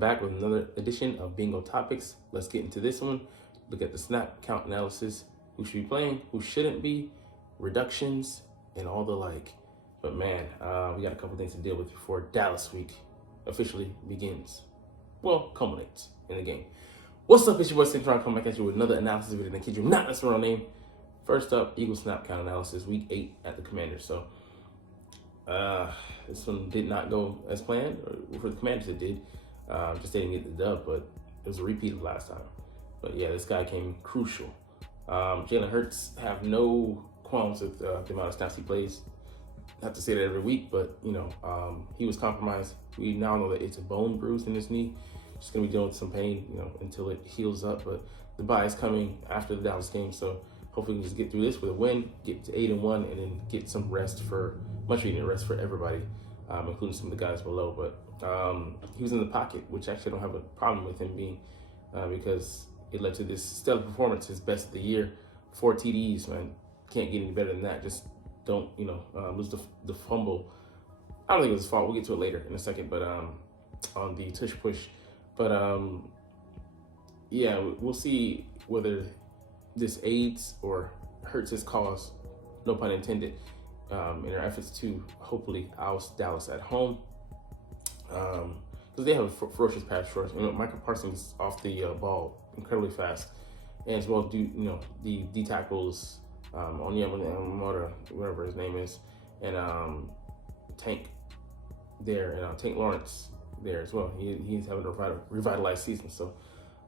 back with another edition of Bingo Topics. Let's get into this one. Look at the snap count analysis, who should be playing, who shouldn't be, reductions, and all the like. But man, we got a couple things to deal with before Dallas week officially begins. Well, culminates in the game. What's up, it's your boy Cintron coming back at you with another analysis video. And kid you not, that's the wrong name. First up, Eagles snap count analysis, week 8 at the Commanders. So this one did not go as planned, or for the Commanders it did. Just didn't get the dub, but it was a repeat of last time. But yeah, this guy came crucial. Jalen Hurts have no qualms with the amount of snaps he plays. I have to say that every week, but he was compromised. We now know that it's a bone bruise in his knee. Just gonna be dealing with some pain, until it heals up. But the bye is coming after the Dallas game, so hopefully we can just get through this with a win, get to 8-1, and then get some rest much needed rest for everybody, including some of the guys below. But he was in the pocket, which actually I don't have a problem with him being, because it led to this stellar performance, his best of the year, 4 TDs, man. Can't get any better than that. Just don't, lose the fumble. I don't think it was his fault. We'll get to it later in a second, but on the tush push. But yeah, we'll see whether this aids or hurts his cause, no pun intended, in their efforts to hopefully oust Dallas at home. Because they have a ferocious pass rush. Michael Parsons off the ball incredibly fast, and as well the D tackles, Onyemata, whatever his name is, and Tank there, and Tank Lawrence there as well. He's having a revitalized season, so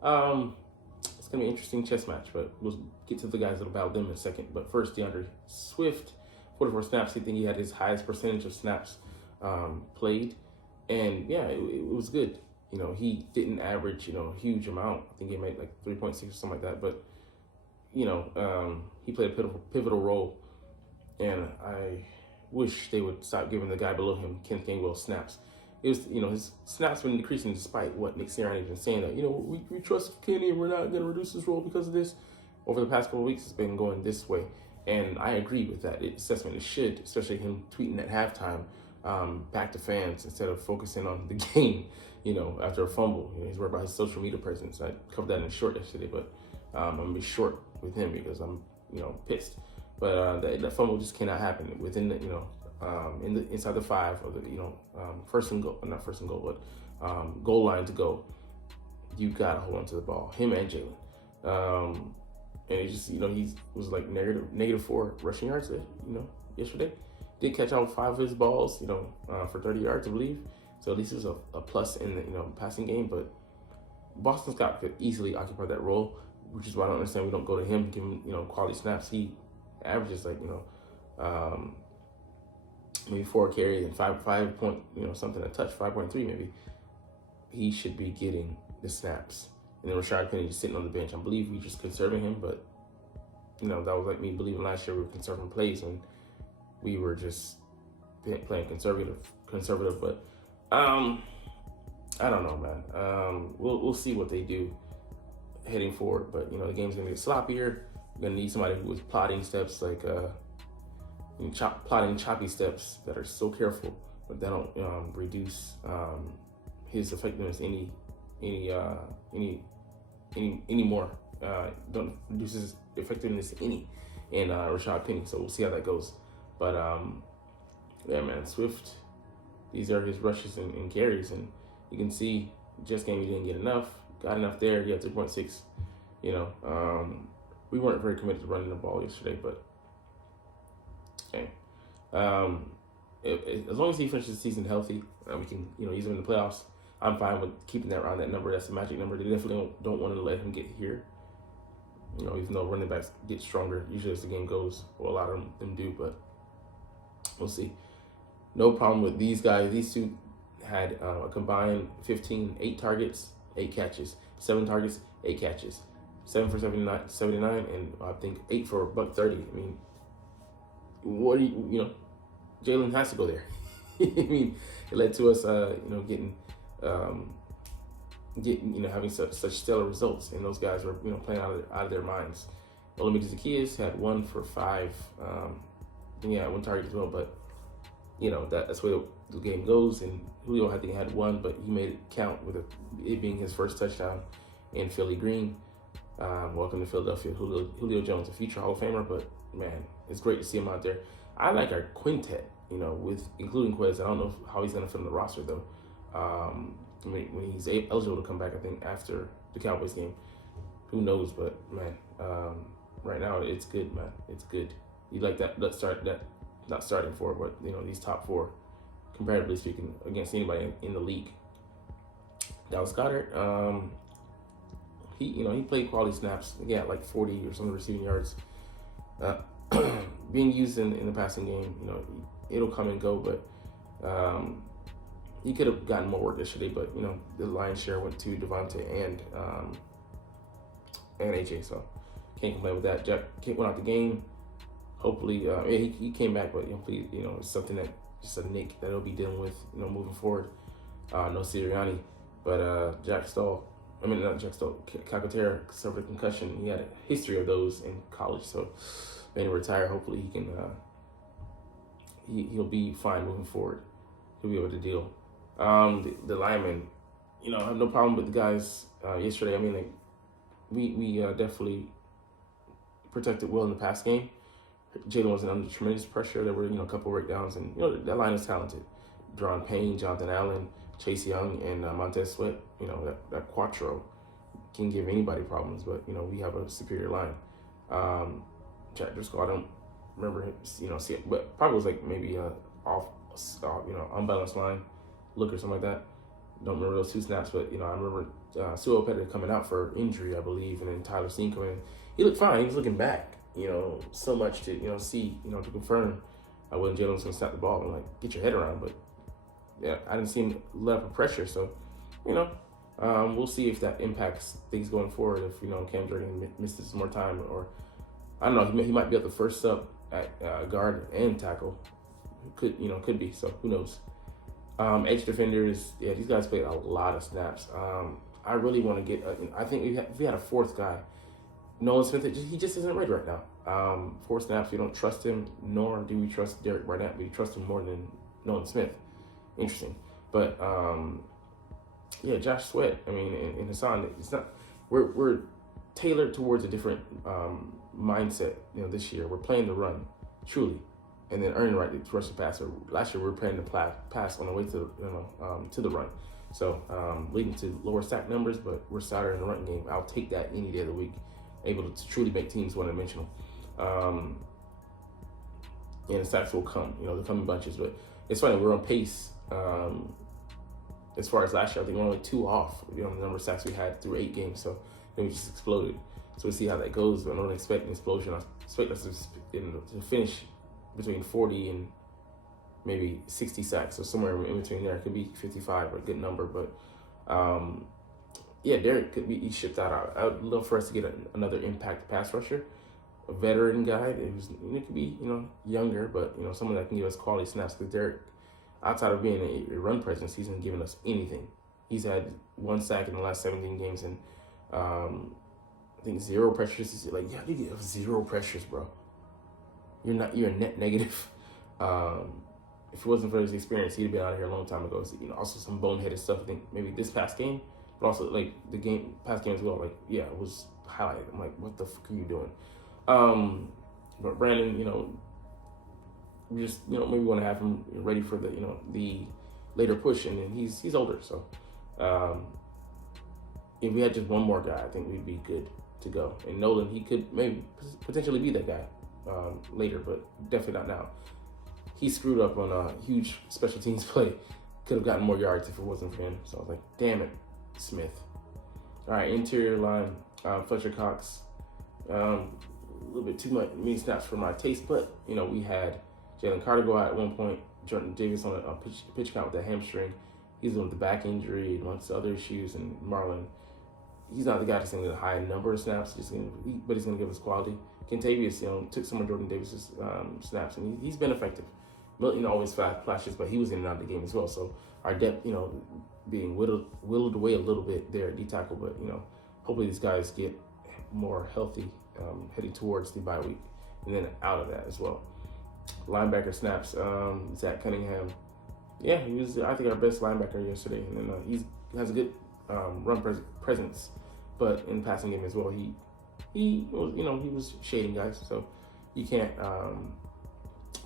it's gonna be an interesting chess match. But we'll get to the guys that'll battle them in a second. But first, DeAndre Swift, 44 snaps. I think he had his highest percentage of snaps played, and yeah, it was good. He didn't average a huge amount. I think he made like 3.6 or something like that. But he played a pivotal role, and I wish they would stop giving the guy below him, Kenneth Gainwell, snaps. It was, his snaps been decreasing despite what Nick Sirianni been saying that, we trust Kenny and we're not going to reduce his role because of this. Over the past couple of weeks, it's been going this way. And I agree with that assessment. It should, especially him tweeting at halftime back to fans instead of focusing on the game, after a fumble. He's worried about his social media presence. I covered that in short yesterday, but I'm going to be short with him because I'm, pissed. But that fumble just cannot happen within the, inside the 5 or the, first and goal, not first and goal, but goal line to go. You got to hold on to the ball, him and Jalen. And it just, he was like -4 rushing yards, yesterday. Did catch all 5 of his balls, for 30 yards, I believe. So at least it was a plus in the, passing game. But Boston Scott could easily occupy that role, which is why I don't understand we don't go to him, give him, quality snaps. He averages like, maybe 4 carries and 5 point, something a touch, 5.3 maybe. He should be getting the snaps. And then Rashad Penny just sitting on the bench. I believe we just conserving him, but that was like me believing last year we were conserving plays and we were just playing conservative. But I don't know, man. We'll see what they do heading forward. But the game's gonna get sloppier. We're gonna need somebody who was plotting steps like plotting choppy steps that are so careful, but that don't reduce his effectiveness any more. Don't reduce his effectiveness any in Rashad Penny. So we'll see how that goes. But yeah, man, Swift, these are his rushes and carries, and you can see just game he didn't get enough. Got enough there. He had 3.6. We weren't very committed to running the ball yesterday, but okay. As long as he finishes the season healthy, we can, use him in the playoffs. I'm fine with keeping that around that number. That's the magic number. They definitely don't want to let him get here. Even though running backs get stronger usually as the game goes, or a lot of them do, but we'll see. No problem with these guys. These two had a combined 8 targets, 8 catches, 7 targets, 8 catches, 7 for 79, and I think 8 for $130. I mean, what do Jalen has to go there. I mean, it led to us, having such stellar results, and those guys were, playing out of their minds. Olamide Zaccheaus had 1 for 5. 1 target as well, but that's where the game goes. And Julio, I think, had one, but he made it count with it being his first touchdown in Philly green. Welcome to Philadelphia, Julio Jones, a future Hall of Famer. But man, it's great to see him out there. I like our quintet, with including Quez. I don't know how he's going to fit in the roster though. When he's eligible to come back, I think after the Cowboys game, who knows? But man, right now it's good, man. It's good. You like that? Not starting four, but these top four, comparatively speaking, against anybody in the league. Dallas Goedert, he played quality snaps. He got like 40 or some receiving yards. Being used in the passing game, it'll come and go, but he could have gotten more work yesterday. But the lion's share went to Devontae and AJ, so can't complain with that. Jack went out the game. Hopefully, he came back, but hopefully, it's something that just a nick that he'll be dealing with, moving forward. No Sirianni, but not Jack Stoll, Calcaterra suffered a concussion. He had a history of those in college, so when he retire, hopefully he can. He'll be fine moving forward. He'll be able to deal. The linemen, I have no problem with the guys. Yesterday, we definitely protected well in the pass game. Jalen wasn't under tremendous pressure. There were, a couple of breakdowns, and, that line is talented. Deron Payne, Jonathan Allen, Chase Young, and Montez Sweat, that quattro can give anybody problems, but, we have a superior line. Jack Driscoll, I don't remember him, see it, but probably was like maybe unbalanced line look or something like that. Don't remember those two snaps, but, I remember Sewell Pettit coming out for injury, I believe, and then Tyler Steen coming in. He looked fine. He was looking back. So much to, see, to confirm when Jalen was going to snap the ball and, get your head around. But, yeah, I didn't see him let up pressure. So, we'll see if that impacts things going forward. If, Cam Jordan misses some more time, or, I don't know, he might be at the first sub at guard and tackle. Could be. So, who knows? Edge defenders, yeah, these guys played a lot of snaps. I really want to get, I think if we had a fourth guy, Nolan Smith, he just isn't ready right now. 4 snaps, we don't trust him, nor do we trust Derek Barnett. We trust him more than Nolan Smith. Interesting. But, yeah, Josh Sweat, and Hassan, it's not, we're tailored towards a different mindset, this year. We're playing the run, truly, and then earning the right to rush the passer. Last year, we were playing the pass on the way to the run. So, leading to lower sack numbers, but we're starter in the run game. I'll take that any day of the week. Able to truly make teams one-dimensional. And the sacks will come, they'll come in bunches. But it's funny, we're on pace. As far as last year, I think we're only 2 off, the number of sacks we had through 8 games. So then we just exploded. So we'll see how that goes. But I don't expect an explosion. I expect us to finish between 40 and maybe 60 sacks. So somewhere in between there. It could be 55 or a good number. But yeah, Derek could be shipped out. I would love for us to get another impact pass rusher, a veteran guy. It could be, younger, but, someone that can give us quality snaps. Because Derek, outside of being a run presence, he hasn't given us anything. He's had 1 sack in the last 17 games, and I think 0 pressures. Yeah, you get 0 pressures, bro. You're a net negative. If it wasn't for his experience, he'd have been out of here a long time ago. So, also some boneheaded stuff. I think maybe this past game. But also, the past game as well, it was highlighted. I'm like, what the fuck are you doing? But Brandon, we just, maybe want to have him ready for the later push, and then he's older. So, if we had just one more guy, I think we'd be good to go. And Nolan, he could maybe potentially be that guy later, but definitely not now. He screwed up on a huge special teams play. Could have gotten more yards if it wasn't for him. So I was like, damn it. Smith. All right, interior line, Fletcher Cox. A little bit too many snaps for my taste, but we had Jalen Carter go out at one point. Jordan Davis on a pitch count with a hamstring. He's on the back injury amongst other issues, and Marlon. He's not the guy that's going to get a high number of snaps, but he's going to give us quality. Kentavious, took some of Jordan Davis's snaps, and he's been effective. Milton always flashes, but he was in and out of the game as well. So our depth, being whittled away a little bit there at D-tackle, but, hopefully these guys get more healthy heading towards the bye week and then out of that as well. Linebacker snaps. Zach Cunningham. Yeah, he was, I think, our best linebacker yesterday. And then he has a good presence, but in passing game as well, he was, he was shading guys. So you can't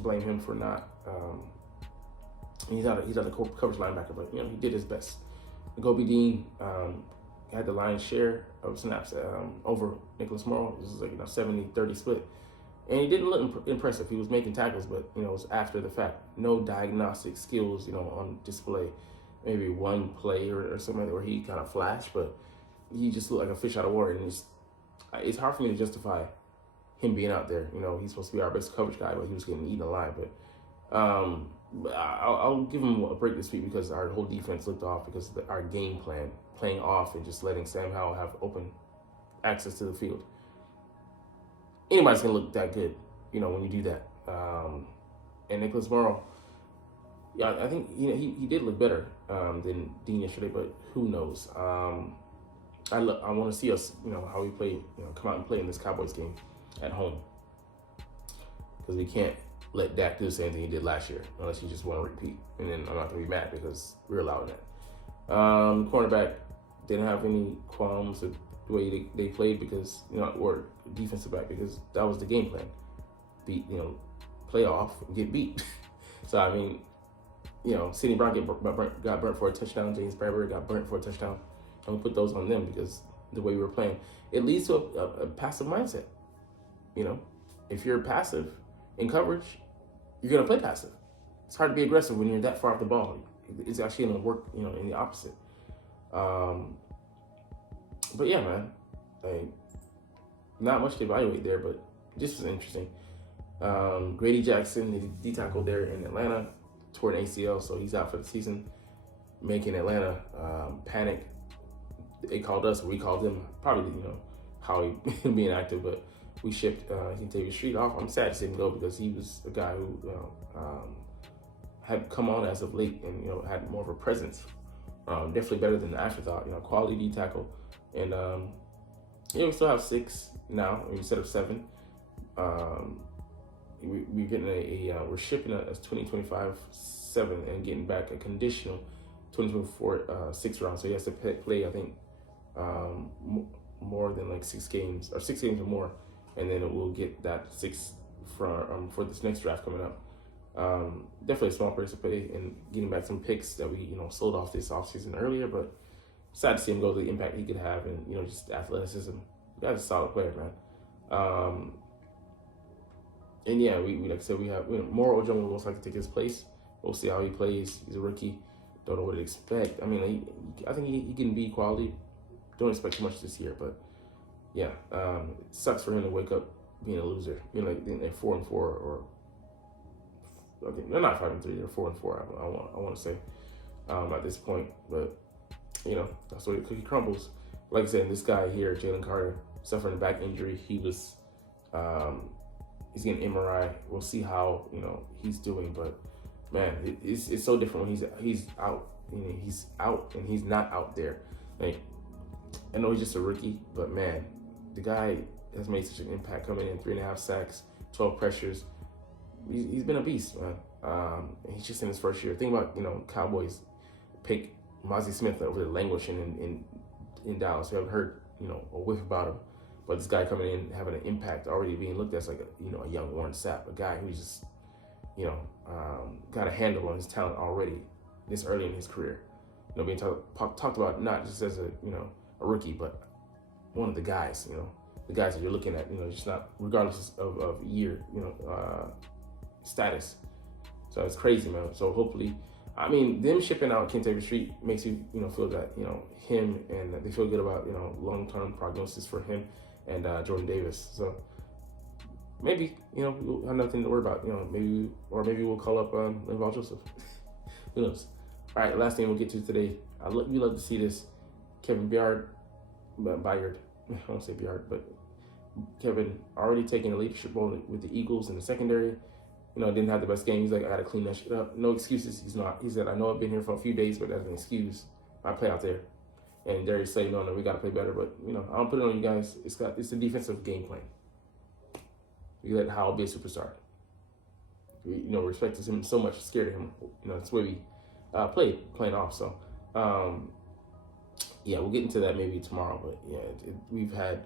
blame him for not. He's not a coverage linebacker, but he did his best. Gobi Dean had the lion's share of snaps over Nicholas Morrow. This is like 70-30 split. And he didn't look impressive. He was making tackles, but it was after the fact. No diagnostic skills, on display. Maybe one play or something where he kind of flashed, but he just looked like a fish out of water. And it's hard for me to justify him being out there. He's supposed to be our best coverage guy, but he was getting eaten alive. But I'll give him a break this week because our whole defense looked off because of our game plan, playing off and just letting Sam Howell have open access to the field. Anybody's gonna look that good, when you do that. And Nicholas Morrow, yeah, I think he did look better than Dean yesterday, but who knows? I want to see us, how we play, come out and play in this Cowboys game at home, because we can't let Dak do the same thing he did last year unless he just want to repeat, and then I'm not gonna be mad because we're allowing that. Cornerback didn't have any qualms with the way they played because or defensive back, because that was the game plan. Play off and get beat. So I mean, Sidney Brown got burnt for a touchdown. James Bradbury got burnt for a touchdown. I'm gonna put those on them because the way we were playing, it leads to a passive mindset. If you're passive in coverage, you're gonna play passive. It's hard to be aggressive when you're that far off the ball. It's actually gonna work, in the opposite. But yeah, man, not much to evaluate there, but this was interesting. Grady Jackson, the D tackle there in Atlanta, tore an ACL, so he's out for the season, making Atlanta panic. They called us, we called them. Probably, Howie being active, but we shipped Kentavious Street off. I'm sad to see him go because he was a guy who had come on as of late and had more of a presence. Definitely better than the afterthought. Quality D tackle. And we still have 6 now instead of 7. We're getting we're shipping a 2025 7 and getting back a conditional 2024 6 round. So he has to play, I think, more than like 6 games or 6 games or more, and then we'll get that 6 for this next draft coming up. Definitely a small price to pay, and getting back some picks that we sold off this offseason earlier, but sad to see him go, the impact he could have, and just athleticism. The guy's a solid player, man. And yeah, we like I said, we have Moro Ojomo will most likely take his place. We'll see how he plays. He's a rookie. Don't know what to expect. I mean, I think he can be quality. Don't expect too much this year, but yeah, it sucks for him to wake up being a loser. Like 4-4 or okay, they're not 5-3. They're 4-4. I want to say at this point, but that's where the cookie crumbles. Like I said, this guy here, Jalen Carter, suffering a back injury. He was he's getting MRI. We'll see how he's doing, but man, it's so different when he's out. He's out and he's not out there. Like, I know he's just a rookie, but man, the guy has made such an impact coming in. 3.5 sacks, 12 pressures. He's been a beast, man. And he's just in his first year. Think about Cowboys pick Mozzie Smith over the languishing in Dallas. We haven't heard a whiff about him, but this guy coming in having an impact, already being looked at as like a young Warren Sapp, a guy who's just got a handle on his talent already this early in his career. Being talked about not just as a rookie, but one of the guys. The guys that you're looking at. Just not regardless of year. Status. So it's crazy, man. So hopefully, them shipping out Kentavious Street makes you feel that him, and they feel good about long-term prognosis for him and Jordan Davis. So maybe we'll have nothing to worry about. Maybe we'll call up Linval Joseph. Who knows? All right, last thing we'll get to today. We love to see this. Kevin Byard. I won't say Byard, but Kevin already taking a leadership role with the Eagles in the secondary. Didn't have the best game. He's like, I got to clean that shit up. No excuses. He's not. He said, I know I've been here for a few days, but that's an excuse. I play out there. And Darius said, no, we got to play better. But, I don't put it on you guys. It's a defensive game plan. You let Howell be a superstar. respected him so much, scared of him. That's the way we playing off. So, yeah, we'll get into that maybe tomorrow. But yeah, we've had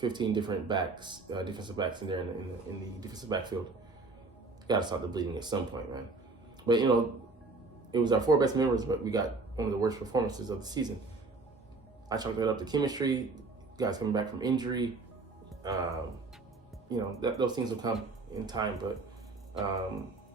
15 different backs, defensive backs in there in the defensive backfield. Got to stop the bleeding at some point, man. But it was our 4 best members, but we got one of the worst performances of the season. I chalked that up to chemistry, guys coming back from injury. Those things will come in time, but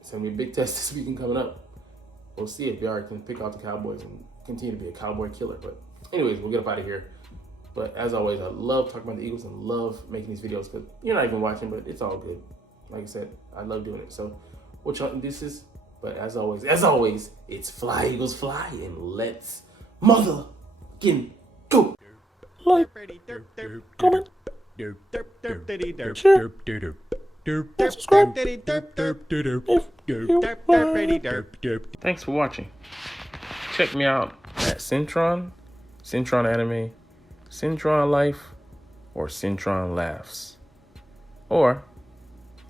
it's going to be a big test this weekend coming up. We'll see if Yard can pick out the Cowboys and continue to be a Cowboy killer. But anyways, we'll get up out of here. But as always, I love talking about the Eagles and love making these videos because you're not even watching, but it's all good. Like I said, I love doing it. So we'll chalk deuces. But as always, it's fly, Eagles, fly, and let's motherfucking go. Like, comment, share, subscribe if you want. Thanks for watching. Check me out at Cintron, Cintron Anime, Cintron Life, or Cintron Laughs, or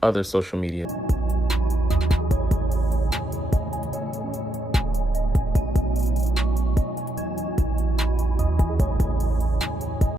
other social media.